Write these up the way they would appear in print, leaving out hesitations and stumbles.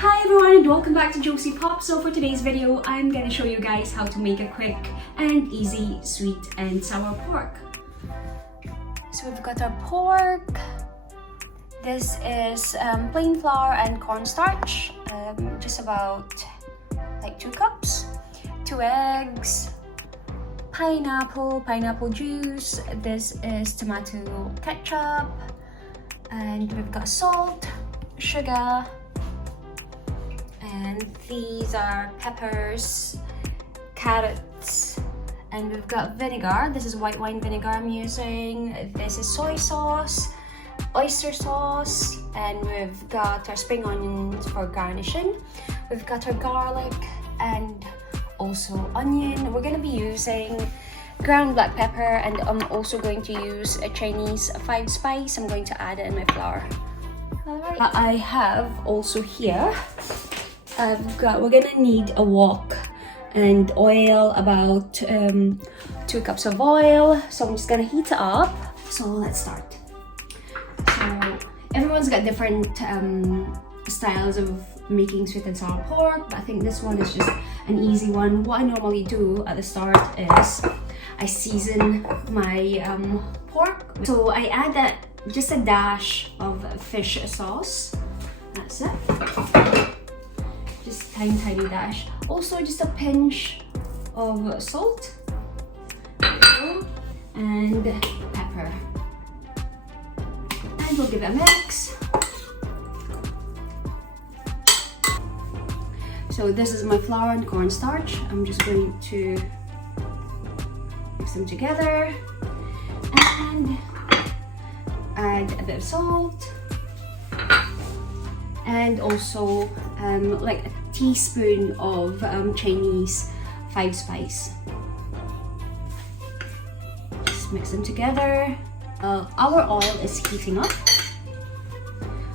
Hi everyone and welcome back to Josie Pop. So for today's video, I'm gonna show you guys how to make a quick and easy sweet and sour pork. So we've got our pork. This is plain flour and cornstarch, just about like 2 cups, 2 eggs, pineapple juice. This is tomato ketchup, and we've got salt, sugar, and these are peppers, carrots, and we've got vinegar. This is white wine vinegar I'm using. This is soy sauce, oyster sauce, and we've got our spring onions for garnishing. We've got our garlic and also onion. We're going to be using ground black pepper, and I'm also going to use a Chinese 5 spice. I'm going to add it in my flour. Alright, I have also here, we're gonna need a wok and oil, about 2 cups of oil. So I'm just gonna heat it up. So let's start. So everyone's got different styles of making sweet and sour pork, but I think this one is just an easy one. What I normally do at the start is I season my pork. So I add that just a dash of fish sauce. That's it. Just tiny dash. Also just a pinch of salt and pepper. And we'll give it a mix. So this is my flour and cornstarch. I'm just going to mix them together and add a bit of salt and also like a teaspoon of Chinese 5 spice. Just mix them together. Our oil is heating up.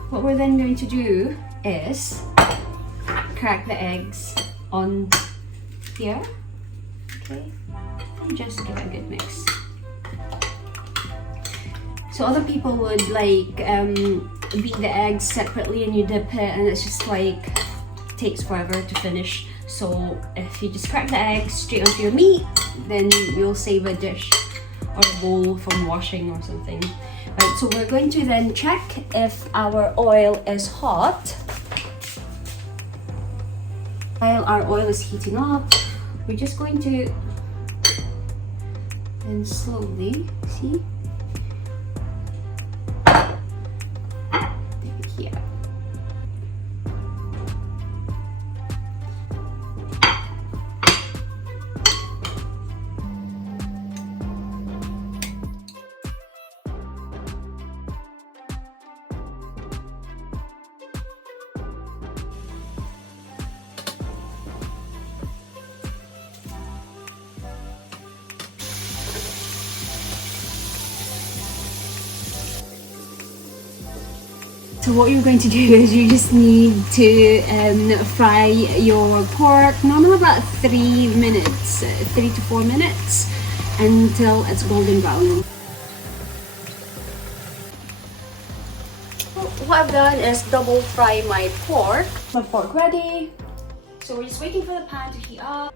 What we're then going to do is crack the eggs on here, okay, and just give it a good mix. So other people would like beat the eggs separately and you dip it, and it's just like takes forever to finish. So if you just crack the eggs straight onto your meat, then you'll save a dish or a bowl from washing or something. Right, so we're going to then check if our oil is hot. While our oil is heating up, we're just going to then slowly, see? Here. So what you're going to do is you just need to fry your pork, normally about 3 minutes, 3 to 4 minutes, until it's golden brown. What I've done is double fry my pork. My pork ready. So we're just waiting for the pan to heat up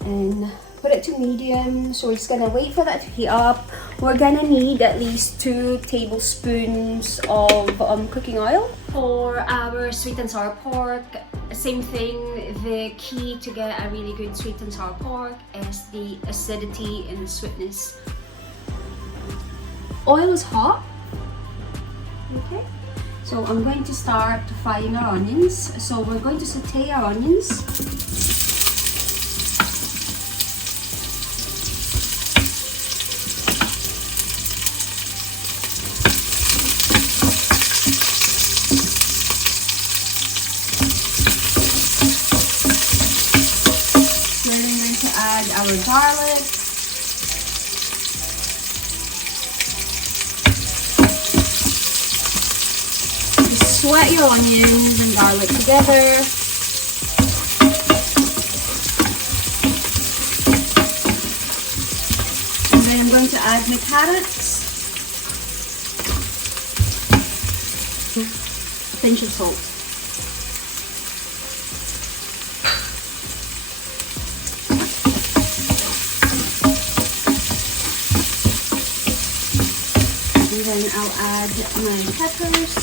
and put it to medium. So we're just gonna wait for that to heat up. We're gonna need at least 2 tablespoons of cooking oil. For our sweet and sour pork, same thing. The key to get a really good sweet and sour pork is the acidity and the sweetness. Oil is hot. Okay. So I'm going to start frying our onions. So we're going to saute our onions. Our garlic, sweat your onions and garlic together. And then I'm going to add my carrots, a pinch of salt. then I'll add my peppers.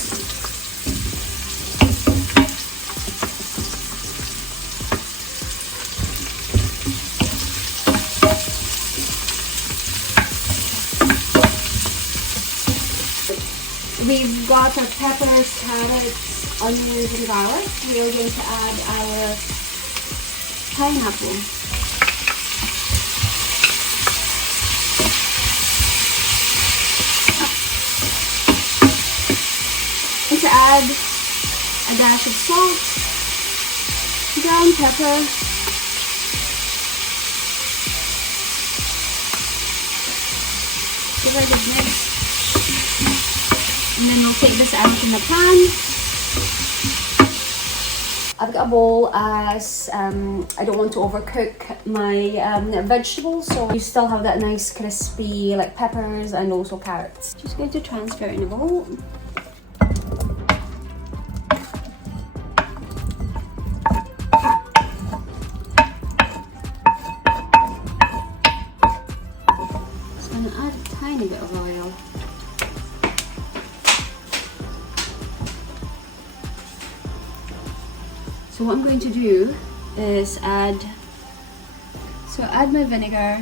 We've got our peppers, carrots, onions and garlic. We are going to add our pineapple. And to add a dash of salt, ground pepper, give it a good mix. And then we'll take this out in the pan. I've got a bowl as I don't want to overcook my vegetables, so you still have that nice crispy like peppers and also carrots. Just going to transfer it in a bowl. Just going to add a tiny bit of oil. So what I'm going to do is add my vinegar,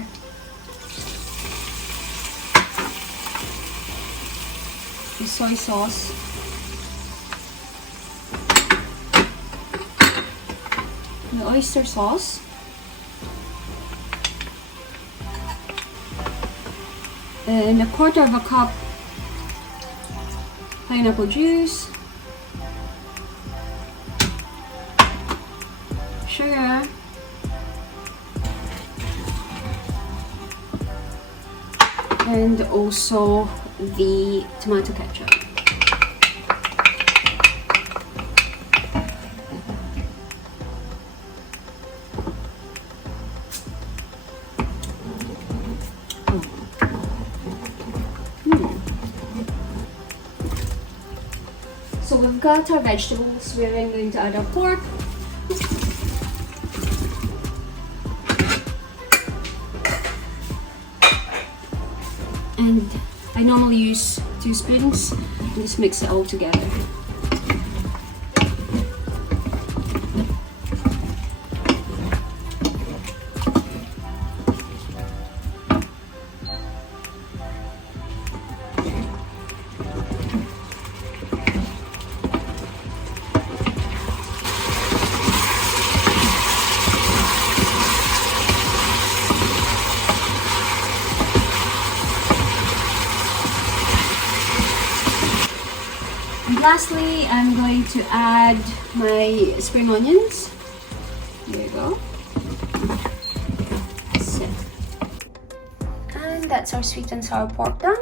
the soy sauce, the oyster sauce, and a quarter of a cup pineapple juice, sugar, and also the tomato ketchup. So we've got our vegetables. We're then going to add our pork. And I normally use 2 spoons and just mix it all together. And lastly, I'm going to add my spring onions. There you go. That's it. And that's our sweet and sour pork done.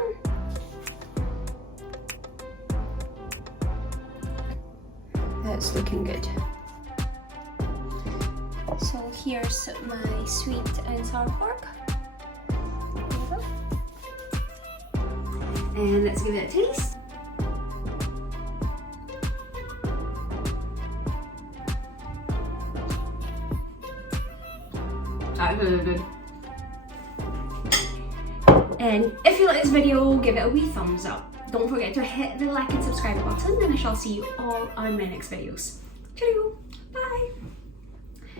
That's looking good. So here's my sweet and sour pork. There you go. And let's give it a taste. That's really good. And if you like this video, give it a wee thumbs up. Don't forget to hit the like and subscribe button, and I shall see you all on my next videos.